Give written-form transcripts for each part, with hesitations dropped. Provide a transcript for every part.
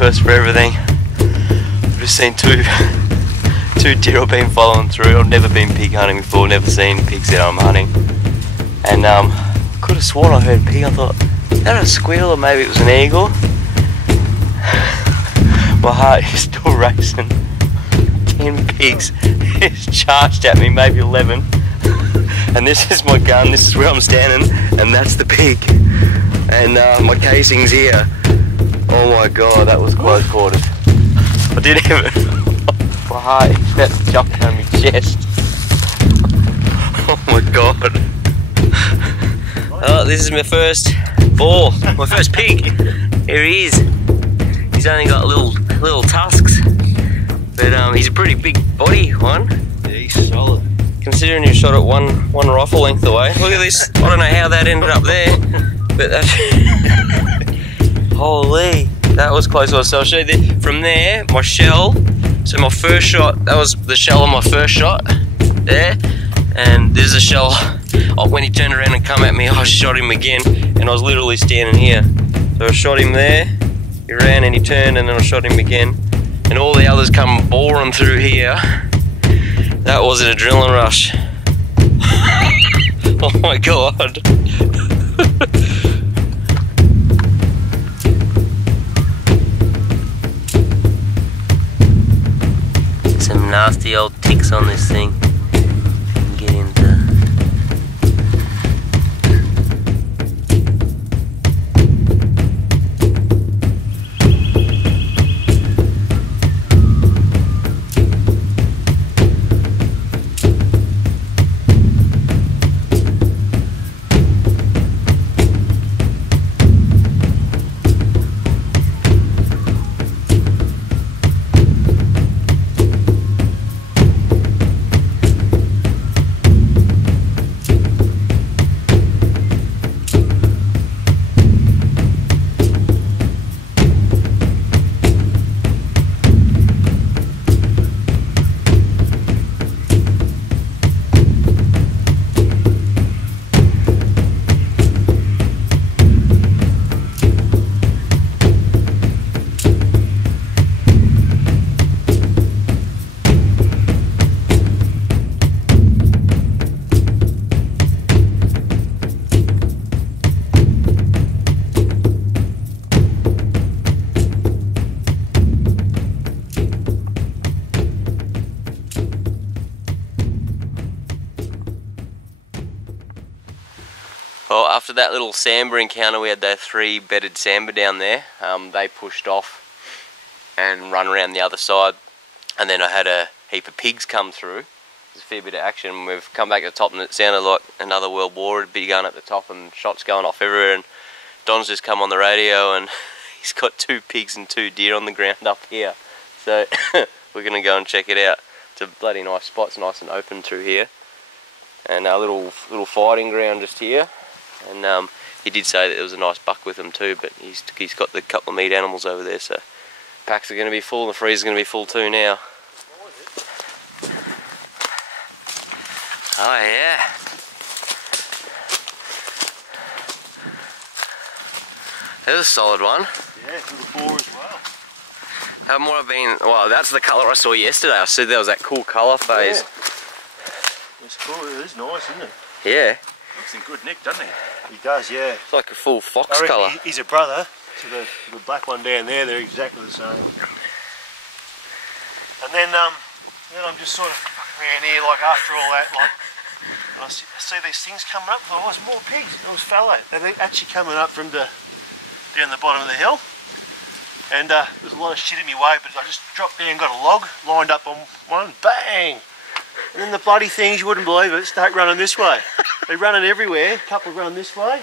first for everything. I've just seen two deer I've been following through. I've never been pig hunting before, never seen pigs that I'm hunting. And could have sworn I heard a pig. I thought, is that a squeal or maybe it was an eagle? My heart is still racing. 10 pigs just charged at me, maybe 11. And this is my gun, this is where I'm standing, and that's the pig. And my casing's here. Oh my god, that was close quarters. I didn't even... my heart is about to jump down my chest. Oh my god. Oh, this is my first boar, my first pig. Here he is. He's only got little tusks, but he's a pretty big body one. Yeah, he's solid. Considering you shot it one rifle length away. Look at this. I don't know how that ended up there, but that. Holy, that was close. So I'll show you this. From there, my shell. So my first shot, that was the shell of my first shot there, and there's a shell. Oh, when he turned around and come at me, I shot him again, and I was literally standing here. So I shot him there. He ran and he turned, and then I shot him again, and all the others come boring through here. That was an adrenaline rush. Oh my god. Some nasty old ticks on this thing. Get into. Well, after that little Sambar encounter, we had those 3 bedded Sambar down there. They pushed off and run around the other side, and then I had a heap of pigs come through. There's a fair bit of action. We've come back at the top, and it sounded like another world war had begun at the top, and shots going off everywhere. And Don's just come on the radio, and he's got 2 pigs and 2 deer on the ground up here. So we're gonna go and check it out. It's a bloody nice spot. It's nice and open through here, and a little fighting ground just here. And he did say that there was a nice buck with him too, but he's got the couple of meat animals over there, so packs are going to be full and the freezer's going to be full too now. Oh yeah. There's a solid one. Yeah, for the boar as well. How might have been, well, that's the colour I saw yesterday. I said there was that cool colour phase. Yeah. It's cool, it is nice, isn't it? Yeah. Looks in good nick, doesn't he? He does, yeah. It's like a full fox colour. He's a brother to the black one down there. They're exactly the same. And then I'm just sort of fucking around here, like after all that, like, and I see these things coming up. Oh, there's more pigs. It was fallow. And they're actually coming up from down the bottom of the hill. And there's a lot of shit in my way, but I just dropped down, got a log lined up on one, bang! And then the bloody things, you wouldn't believe it, start running this way. They're running everywhere, a couple run this way.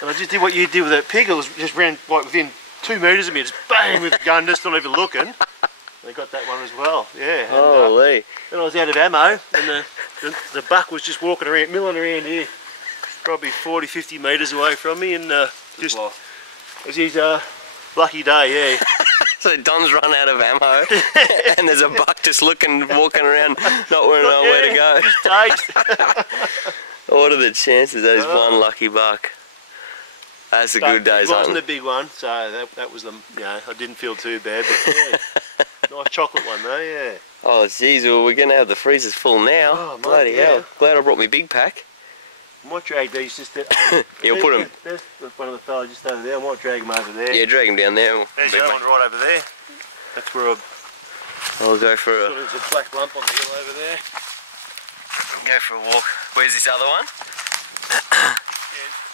And I just did what you did with that pig. It was just ran like within 2 metres of me, just bang with the gun, just not even looking. They got that one as well, yeah. And, holy. Then I was out of ammo, and the buck was just walking around, milling around here, probably 40, 50 metres away from me, and just, it was his lucky day, yeah. So Don's run out of ammo, and there's a buck just walking around, not knowing where to go. Just dazed. What are the chances that is one lucky buck? That's a good day's It wasn't hunting. a big one, so that was the, you know, I didn't feel too bad, but yeah. Nice chocolate one though, yeah. Oh jeez, well we're going to have the freezers full now. Oh, mate, bloody yeah. hell. Glad I brought my big pack. I might drag these just to... Yeah, we'll put them... There's one of the fellas just over there, I might drag them over there. Yeah, drag them down there. There's the other one right over there. That's where I'll go for a... there's a black lump on the hill over there. Go for a walk. Where's this other one? Yeah,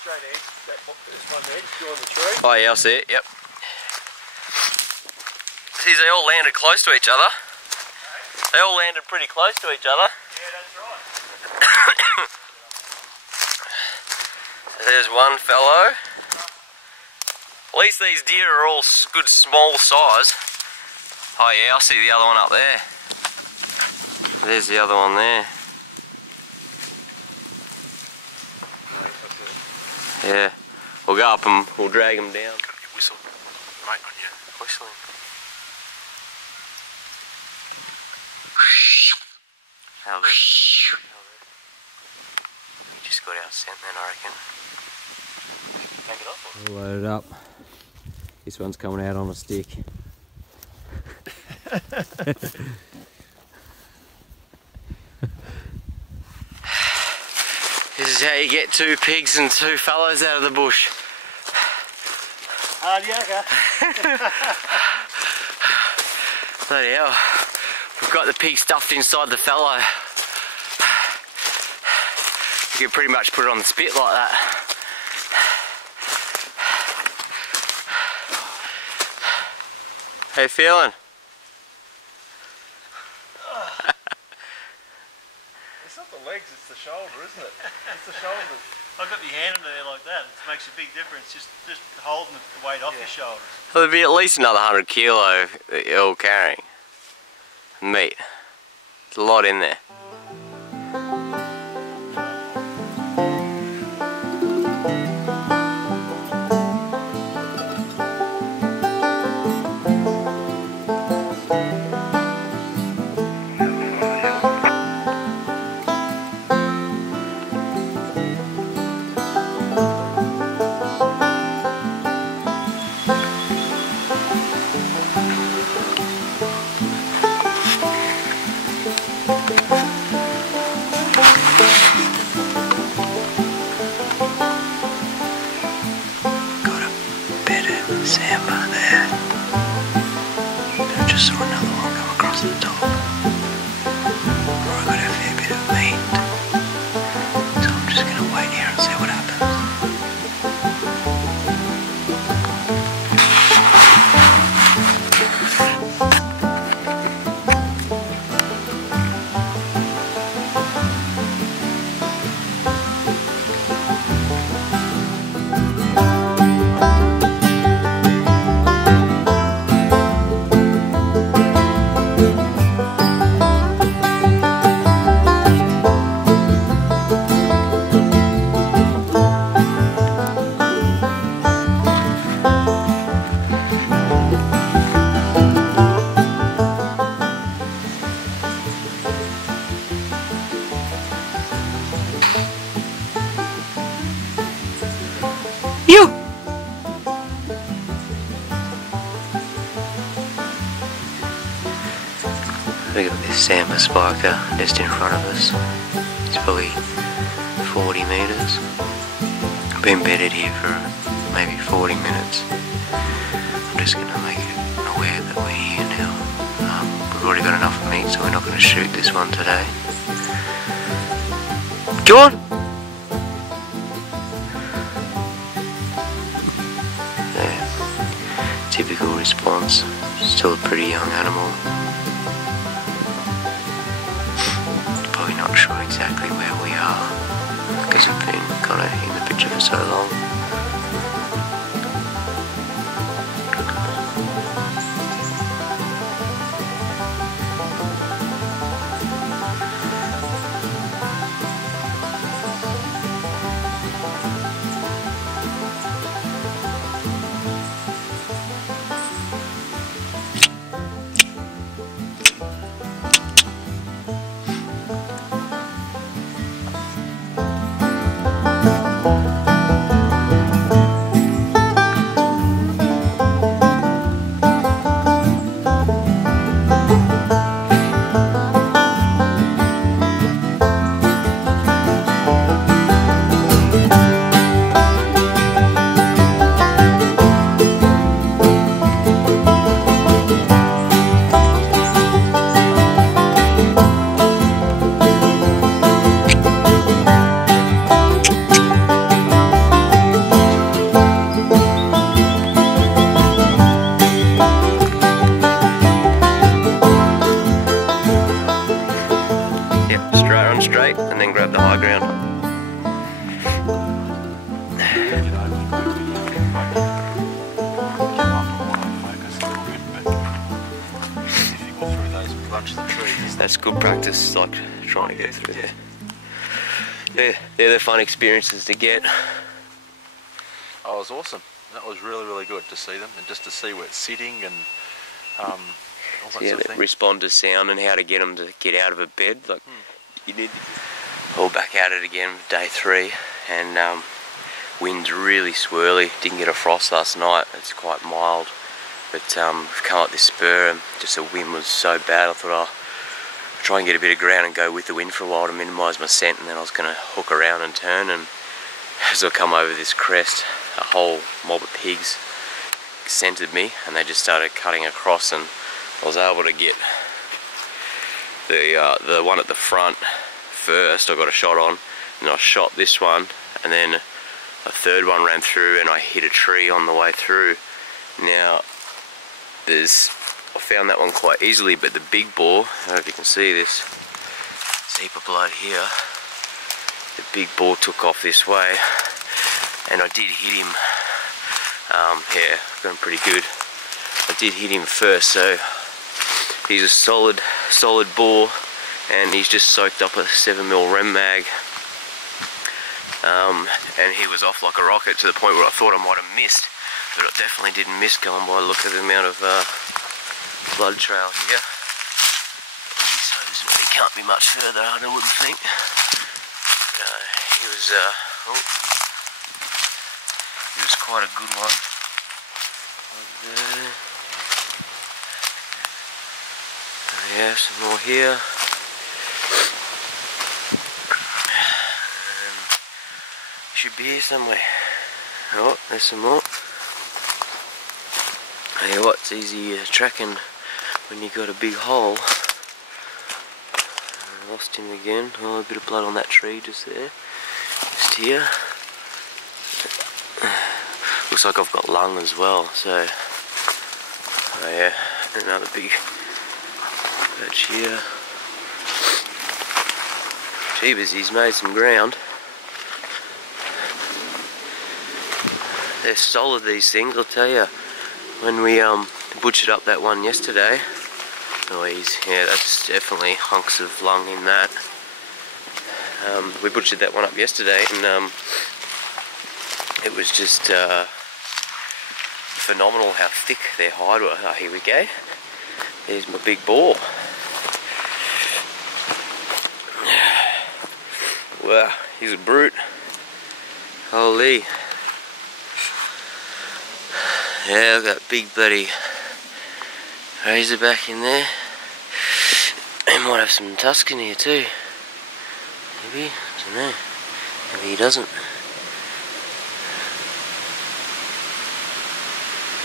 straight ahead. This one there, just join the tree. Oh yeah, I see it, yep. See, they all landed close to each other. They all landed pretty close to each other. Yeah, that's right. So there's one fellow. At least these deer are all good small size. Oh yeah, I see the other one up there. There's the other one there. Yeah, we'll go up and we'll drag them down. Got your whistle right on you. Whistling. Hello. We just got our scent then, I reckon. Take it off. We'll load it up. This one's coming out on a stick. This is how you get 2 pigs and 2 fellows out of the bush. Hard yakka. Bloody hell. We've got the pig stuffed inside the fallow. You can pretty much put it on the spit like that. How you feeling? It's not the legs, it's the shoulder, isn't it? It's the shoulder. I've got your hand in there like that. It makes a big difference. Just holding the weight off your shoulders. Well, there'd be at least another 100 kilo that you're all carrying. Meat. There's a lot in there. Sambar there. I just saw another one come across the top. I got a fair bit of meat. So I'm just going to wait here and see what happens. You! We got this Sambar spiker just in front of us. It's probably 40 metres. Been bedded here for maybe 40 minutes. I'm just going to make it aware that we're here now. We've already got enough meat, so we're not going to shoot this one today. Go on! Yeah. Typical response. Still a pretty young animal. Probably not sure exactly where we are because we've been kind of in the picture for so long. run straight and then grab the high ground. That's good practice, like trying to get through there. Yeah, they're the fun experiences to get. Oh, it was awesome. That was really, really good to see them and just to see where it's sitting and all that Yeah, sort of thing. respond to sound and how to get them to get out of a bed. Like you need. All back at it again for day 3, and wind's really swirly. Didn't get a frost last night. It's quite mild, but we've come up this spur and just the wind was so bad. I thought I'll try and get a bit of ground and go with the wind for a while to minimise my scent, and then I was going to hook around and turn. And as I come over this crest, a whole mob of pigs scented me, and they just started cutting across, and I was able to get the one at the front first. I got a shot on, and I shot this one, and then a third one ran through, and I hit a tree on the way through. Now, I found that one quite easily, but the big boar, I don't know if you can see this, there's a heap of blood here. The big boar took off this way, and I did hit him. Yeah, going pretty good. I did hit him first, so he's a solid boar, and he's just soaked up a 7mm rem mag, and he was off like a rocket to the point where I thought I might have missed, but I definitely didn't miss going by the look of the amount of blood trail here. So he can't be much further, I wouldn't think. But, he was quite a good one. Yeah, some more here. Should be here somewhere. Oh, there's some more. Tell you what, it's easy tracking when you got a big hole. I lost him again. Oh, a bit of blood on that tree just there. Just here. Looks like I've got lung as well, so. Oh yeah, another big patch here. Jeebus, he's made some ground. They're solid, these things, I'll tell you. When we butchered up that one yesterday, yeah, that's definitely hunks of lung in that. We butchered that one up yesterday, and it was just phenomenal how thick their hide was. Oh, here we go. There's my big boar. Wow, he's a brute. Holy. Yeah, I've got big bloody razorback in there. He might have some tusk in here too. Maybe, I don't know. Maybe he doesn't.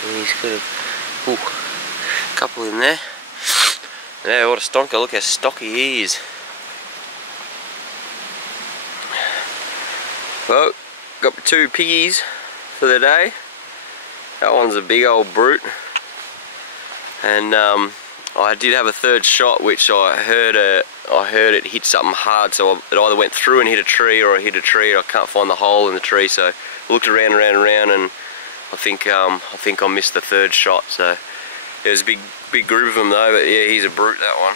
And he's got a couple in there. Yeah, what a stonker, look how stocky he is. Well, got 2 piggies for the day. That one's a big old brute, and I did have a third shot, which I heard it hit something hard, so it either went through and hit a tree, or I hit a tree. I can't find the hole in the tree, so I looked around, and I think I missed the third shot. So there was a big group of them though, but yeah, he's a brute, that one.